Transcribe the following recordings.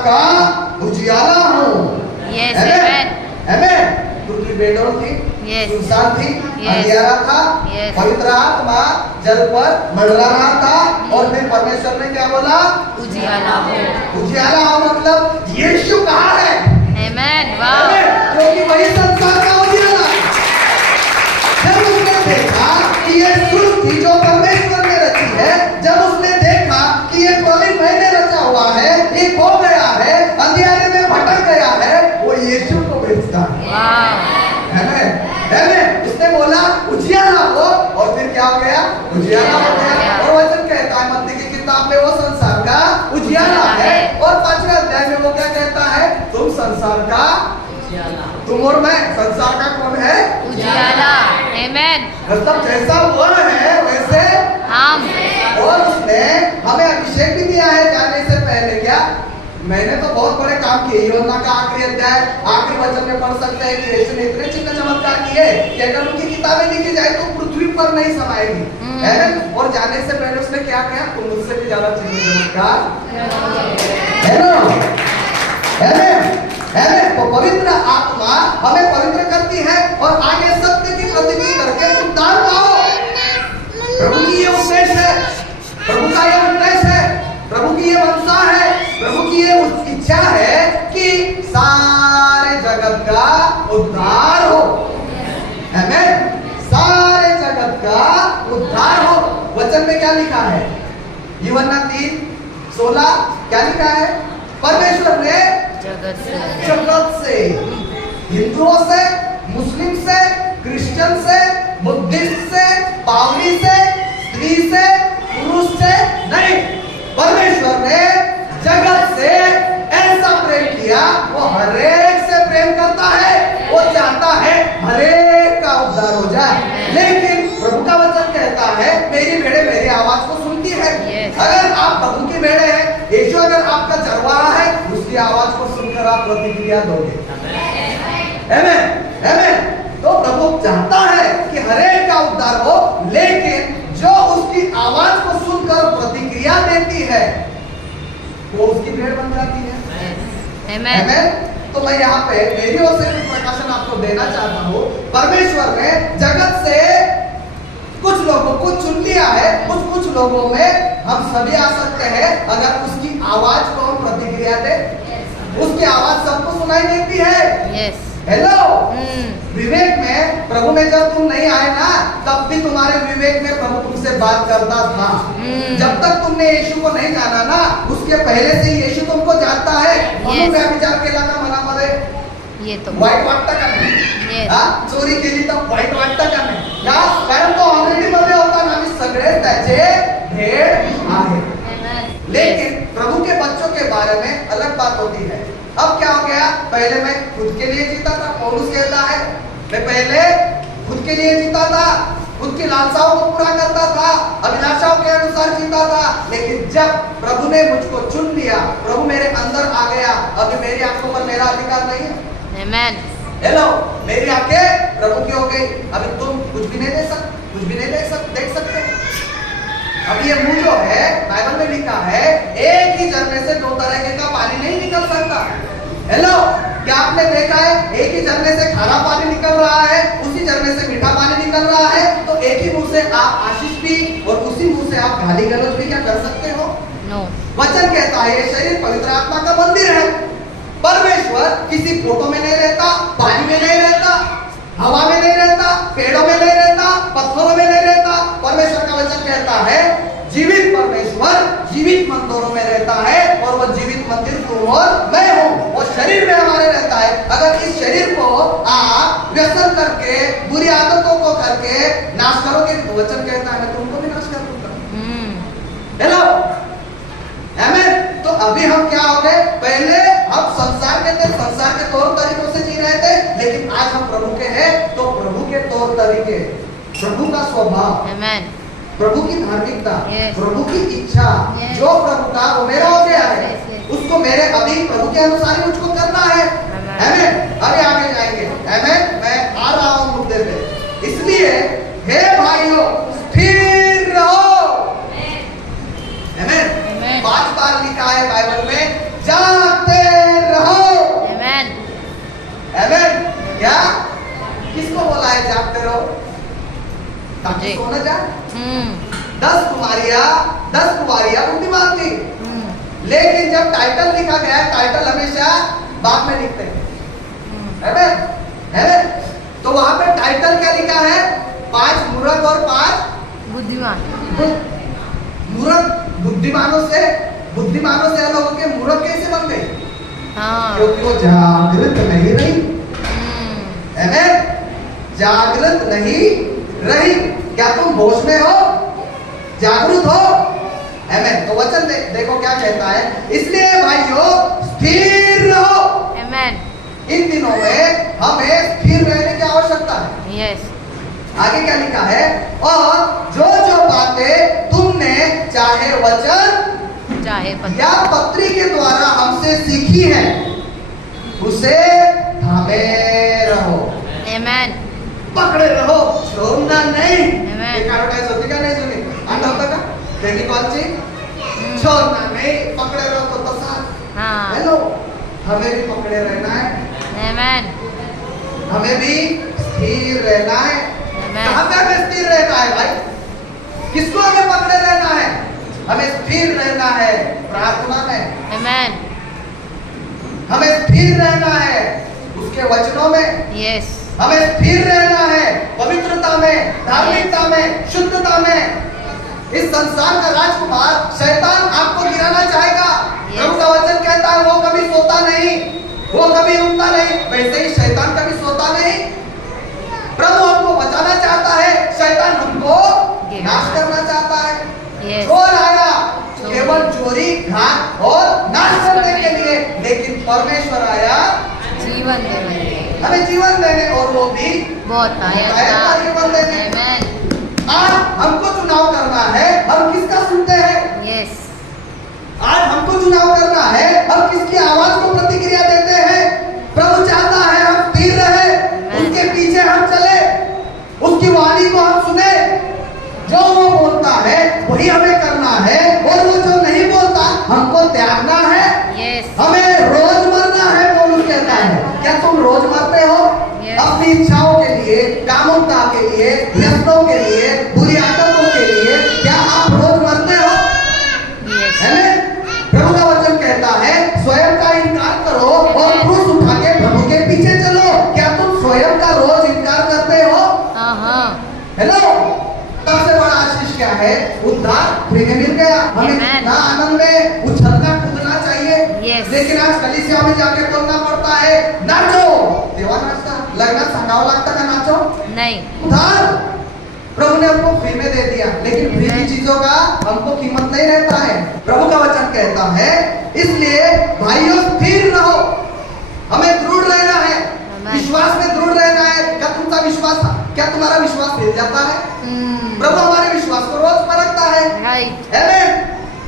का उजियाला हूँ। Yes, amen. आमेन। क्योंकि बेडौल थी, Yes. सुनसान थी, Yes. अंधियारा था, Yes. पवित्र आत्मा जल पर मंडरा रहा था और फिर परमेश्वर ने क्या बोला? उजियाला हो। उजियाला हो मतलब यीशु कहाँ है? Amen. Wow. आमेन। क्योंकि वही संसार का उजियाला है। जब उसने देखा कि ये सृष्टि जो परमेश्वर ने रची है, जब उसने देखा कि ये प्रलय मैंने रचा हुआ है, ये खो गया है, अंधियारे में भटक गया है, वो यीशु को भेजता है। Wow. आमेन। उसने बोला उजियाला हो और फिर क्या हो गया? उजियाला हो गया। और वचन कहता है मत्ती की किताब में वो संसार का उजियाला है। और 5वें अध्याय में वो क्या कहता है? तुम संसार का तुम और मैं संसार का कौन है? उजियाला। Amen. मतलब जैसा वो है वैसे हम। और उसने हमें अभिषेक भी दिया है जाने से पहले। क्या मैंने तो बहुत बड़े काम किए। यूहन्ना का आखिरी अध्याय आखिरी वचन में पढ़ सकते हैं कि यीशु ने इतने चिन्ह चमत्कार किए कि अगर उनकी किताबें लिखी जाए तो पृथ्वी पर नहीं समाएगी। आमेन। और जाने से पहले उसने क्या किया? तुम मुझसे भी ज्यादा चिन्ह चमत्कार। हेलो आमेन। आमेन। तो पवित्र आत्मा हमें पवित्र करती है और आगे सत्य की प्रतिज्ञा करके उद्धार पाओ। प्रभु की ये उद्देश्य है, प्रभु का ये उद्देश्य है, प्रभु की ये मनसा है, प्रभु की ये इच्छा है कि सारे जगत का उद्धार हो। आमेन। सारे जगत का उद्धार हो। वचन में क्या लिखा है? यूहन्ना 3:16 क्या लिखा है? परमेश्वर ने जगत से, हिंदुओं से, मुस्लिम से, क्रिश्चियन से, बुद्धिस्ट से, पावनी से, स्त्री से, पुरुष से नहीं, परमेश्वर ने जगत से ऐसा प्रेम किया। वो हरेक से प्रेम करता है, वो चाहता है हरेक का उद्धार हो जाए। लेकिन प्रभु का वचन कहता है मेरी भेड़ें मेरी आवाज को सुनती है। अगर आप प्रभु की भेड़ें हैं, यीशु अगर आपका चरवाहा है, उसकी आवाज को सुनकर आप प्रतिक्रिया दोगे। आमेन। आमेन। तो प्रभु चाहता है कि हरेक का उद्धार हो, लेकिन जो उसकी आवाज को सुनकर प्रतिक्रिया देती है वो उसकी भेड़ बन जाती है। आमेन। तो मैं यहाँ पे मेरी ओर से भी प्रकाशन आपको देना चाहता हूँ। परमेश्वर ने जगत से कुछ लोगों को चुन लिया है। कुछ लोगों में हम सभी आ सकते हैं अगर उसकी आवाज को हम प्रतिक्रिया दे। उसकी आवाज सबको सुनाई देती है। हेलो। विवेक में प्रभु में जब तुम नहीं आए ना, तब भी तुम्हारे विवेक में प्रभु तुमसे बात करता था। जब तक तुमने यीशु को नहीं जाना ना, उसके पहले से यीशु तुमको जानता है। व्यभिचार केला का मना मध्ये ये तो वाईट वाटतं का नाही? चोरी केली तर वाईट वाटतं का नाही? कारण तो ऑलरेडी मध्ये होता ना, आम्ही सगळे त्याचे भेड़ आहे। लेकिन प्रभु के बच्चों के बारे में अलग बात होती है। अब क्या हो गया? पहले मैं खुद के लिए जीता था। पौलुस कहता है मैं पहले खुद के लिए जीता था, खुद की लालसाओं को पूरा करता था, अभिलाषाओं के अनुसार जीता था। लेकिन जब प्रभु ने मुझको चुन लिया, प्रभु मेरे अंदर आ गया, अभी मेरी आंखों पर मेरा अधिकार नहीं है। आमेन। हेलो। मेरी आंखें प्रभु की हो गई। अभी तुम कुछ भी नहीं देख सकते। अब ये मुंह जो है बाइबल में लिखा है एक ही झरने से दो तरह का पानी नहीं निकल सकता। हेलो। क्या आपने देखा है एक ही झरने से खारा पानी निकल रहा है, उसी झरने से मीठा पानी निकल रहा है? तो एक ही मुंह से आप आशीष भी और उसी मुंह से आप गाली गलौज भी क्या कर सकते हो? नो। वचन कहता है ये शरीर पवित्र आत्मा का मंदिर है। परमेश्वर किसी फोटो में नहीं रहता, पानी में नहीं रहता, हवा में नहीं रहता, पेड़ों में नहीं रहता, पत्थरों में नहीं रहता। परमेश्वर का वचन कहता है जीवित परमेश्वर जीवित मंदिरों में रहता है और वो जीवित मंदिर तुम और मैं हूँ। वो शरीर में हमारे रहता है। अगर इस शरीर को आप व्यसन करके बुरी आदतों को करके नाश करोगे तो वचन कहता है मैं तुमको भी नाश कर दूंगा। हेलो। आमेन। तो अभी हम क्या हो गए? पहले हम संसार के थे, संसार के तौर तरीकों से जी रहे थे, लेकिन आज हम प्रभु के हैं तो प्रभु के तौर तरीके, प्रभु का स्वभाव, प्रभु की धार्मिकता, प्रभु की इच्छा, जो प्रभु का वो मेरा हो गया है, उसको मेरे अभी प्रभु के अनुसार ही मुझको करना है। आमेन। अभी आगे जाएंगे। आमेन। मैं आ रहा हूँ मुद्दे पे। इसलिए हे भाइयों स्थिर रहो। आमेन। 5 बार लिखा है बाइबल में जागते जी। सोना जाए। हम्म 10 कुमारियां बुद्धिमान थी, लेकिन जब टाइटल लिखा गया है, टाइटल हमेशा बाद में लिखते हैं, है ना? है ना? तो वहां पे टाइटल क्या लिखा है? 5 मूर्ख और 5 बुद्धिमान। मूर्ख। बुद्धिमानों से लोगों के मूर्ख कैसे बन गए? हाँ क्योंकि वो जागृत नहीं रही। हम्म है ना? जागृत नहीं रही। क्या तुम होश में हो? जागृत हो? आमेन। तो वचन देखो क्या कहता है, इसलिए भाइयों स्थिर रहो। आमेन। इन दिनों में हमें स्थिर रहने की आवश्यकता है। यस। आगे क्या लिखा है? और जो जो बातें तुमने चाहे वचन चाहे या पत्री के द्वारा हमसे सीखी है, उसे थामे रहो। आमेन। पकड़े रहो, छोड़ना नहीं। Amen. एक एडवर्टाइज होती क्या नहीं सुनी? आता होता का? देखी कौन सी? छोड़ना नहीं, पकड़े रहो तो साथ। हाँ हेलो, हमें भी पकड़े रहना है, आमेन। हमें भी स्थिर रहना है। आमेन। कहाँ पे हमें स्थिर रहना है भाई? किसको हमें पकड़े रहना है? हमें स्थिर रहना है प्रार्थना में, आमेन। हमें स्थिर रहना है उसके वचनों में, यस। हमें स्थिर रहना है पवित्रता में, धार्मिकता में, शुद्धता में। इस संसार का राजकुमार शैतान आपको गिराना चाहेगा। प्रभु का वचन कहता है वो कभी सोता नहीं, वो कभी उठता नहीं। वैसे ही शैतान कभी सोता नहीं। प्रभु हमको बचाना चाहता है, शैतान हमको नाश करना चाहता है। यस। चोर आया केवल चोरी, घात और नाश करने के लिए, लेकिन परमेश्वर आया जीवन देने के लिए। हमें जीवन देने, और वो भी बहुत आया जीवन देने। आमेन। आज हमको चुनाव करना है, हम किसका सुनते हैं? यस। आज हमको चुनाव करना है, हम किसकी आवाज को प्रतिक्रिया देते हैं? प्रभु चाहता है हम स्थिर रहे, उसके पीछे हम चले, उसकी वाणी को हम सुने। जो वो बोलता है वही हमें करना है, और वो जो नहीं बोलता हमको त्यागना है। यस। हमें रोज मरना है, पौलुस कहता है। क्या तुम रोज मरते हो? Yes. अपनी इच्छाओं के लिए, कामुकता के लिए, व्यसनों के लिए, बुरी आदतों के लिए, क्या आप रोज मरते हो? यस। है ना? प्रभु का वचन कहता है स्वयं का इनकार करो और क्रूस उठा के प्रभु के पीछे चलो। क्या तुम स्वयं का रोज इनकार करते हो? हाँ हेलो, सबसे बड़ा आशीष क्या है? उद्धार फ्री में मिल गया। हमें Amen. कितना आनंद में उछलना कूदना चाहिए। Yes. लेकिन आज कलीसिया में जाके बोलना पड़ता है नाचो, देवा नाचता, लगना संगाव लगता का नाचो नहीं। उधार। प्रभु ने हमको फ्री में दे दिया, लेकिन फ्री की चीजों का हमको कीमत नहीं रहता है। प्रभु का वचन कहता है इसलिए भाइयों स्थिर रहो, हमें दृढ़ रहना है, विश्वास में दृढ़ रहना है। क्या तुमका विश्वास, क्या तुम्हारा विश्वास मिल जाता है? प्रभु हमारे विश्वास को रोज परखता है। राइट। आमेन।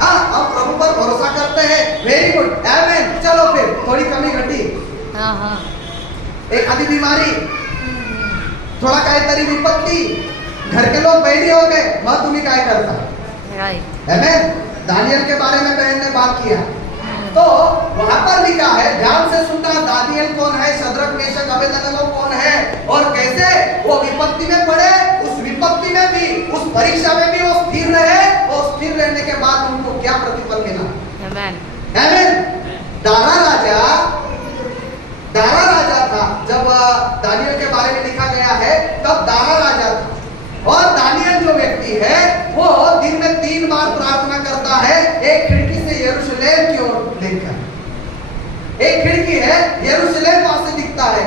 हाँ, हम प्रभु पर भरोसा करते हैं, वेरी गुड, आमेन। चलो फिर थोड़ी कमी घटी, हाँ एक आधी बीमारी, थोड़ा काहीतरी विपत्ति, घर के लोग बैरी हो गए, वह तुम्हें क्या करता? राइट। आमेन। दानियल के बारे में बहन ने बात किया, तो वहां पर लिखा है, ध्यान से सुनना, दानियल कौन है, शद्रक मेशक अबेदनगो कौन है, और कैसे वो विपत्ति में पड़े, उस विपत्ति में भी, उस परीक्षा में भी वो स्थिर रहे, और स्थिर रहने के बाद उनको क्या प्रतिफल मिला? आमेन। आमेन। दारा राजा था, जब दानियल के बारे में लिखा गया है, तब दारा राजा था। और दानियल जो व्यक्ति है वो दिन में 3 बार प्रार्थना करता है, एक खिड़की से यरूशलेम की ओर देखकर। एक खिड़की है, यरूशलेम वहां से दिखता है,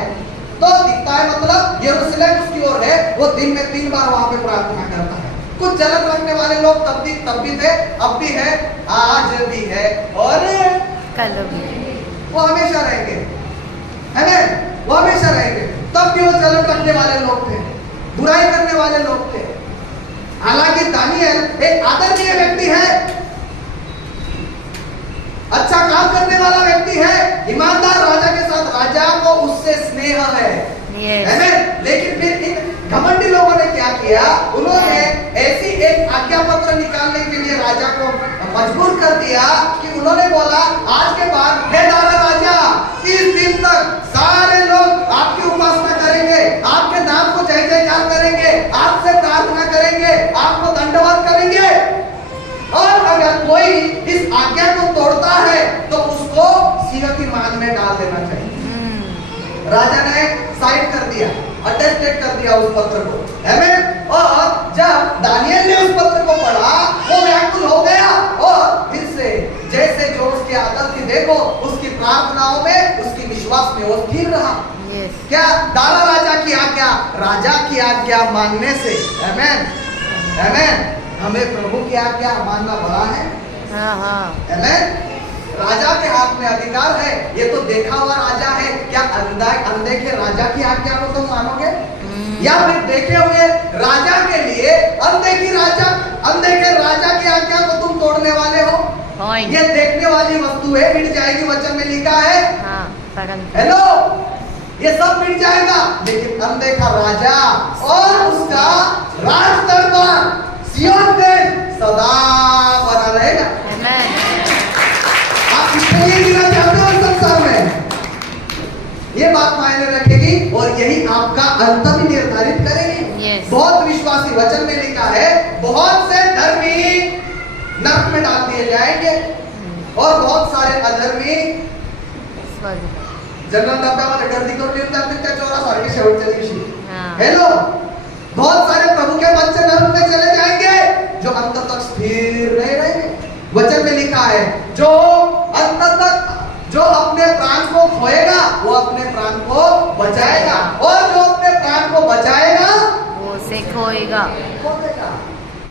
तो दिखता है मतलब यरूशलेम उसकी ओर है। वो दिन में 3 बार वहां पे प्रार्थना करता है। कुछ जलन रखने वाले लोग तब भी थे, अब भी है, आज भी है, और कल भी। वो हमेशा रहेंगे। आमेन। वो हमेशा रहेंगे। तब भी वो जलन रखने वाले लोग थे, बुराई करने वाले लोग थे। हालांकि दानियल एक आदरणीय व्यक्ति है, अच्छा काम करने वाला व्यक्ति है, ईमानदार राजा के साथ, राजा को उससे स्नेह है। यस। लेकिन फिर इन घमंडी लोगों ने क्या किया? उन्होंने ऐसी एक आज्ञा पत्र निकालने के लिए राजा को मजबूर कर दिया कि उन्होंने बोला आज के बाद हे दारा राजा, 30 दिन तक सारे लोग आपकी उपासना करेंगे, आपके नाम को जय जयकार करेंगे, आपसे प्रार्थना करेंगे। आज्ञा को तोड़ता है तो उसको सिंह की मान में डाल देना चाहिए। राजा ने साइन कर दिया, अटेस्टेड कर दिया उस पत्र को, आमीन। और जब दानियल ने उस पत्र को पढ़ा, वो व्याकुल हो गया और फिर से जैसे जो उसकी आदत थी, देखो उसकी प्रार्थनाओं में, उसकी विश्वास में वो स्थिर रहा। क्या दारा राजा की आज्ञा, राजा की आज्ञा मानने से, आमीन आमीन, हमें प्रभु की आज्ञा मानना बड़ा है। आमीन। राजा के हाथ में अधिकार है, ये तो देखा हुआ राजा है। क्या अनदेखे राजा की आज्ञा को तुम मानोगे, या फिर देखे हुए राजा के लिए अनदेखे राजा की आज्ञा को तुम तोड़ने वाले हो? ये देखने वाली वस्तु है, मिट जाएगी, वचन में लिखा है। हेलो, ये सब मिट जाएगा, लेकिन अनदेखा राजा और उसका राज दरबार सिय्योन देश सदा बना रहेगा। आप इसलिए जीना चाहते हो संसार में, ये बात मायने रखेगी और यही आपका अंत भी निर्धारित करेगी। बहुत विश्वासी, वचन में लिखा है, बहुत से धर्मी नरक में डाल दिए जाएंगे और बहुत सारे अधर्मी जनरल डब्यामध्ये गर्दी करून येऊन जातील त्या चोरासारखे शेवटच्या दिवशी। हेलो, बहुत सारे प्रभु के बच्चे नरक में चले जाएंगे जो अंत तक स्थिर नहीं रहेंगे। वचन में लिखा है, जो अंत तक, जो अपने प्राण को खोएगा वो अपने प्राण को बचाएगा, और जो अपने प्राण को बचाएगा वो से खोएगा।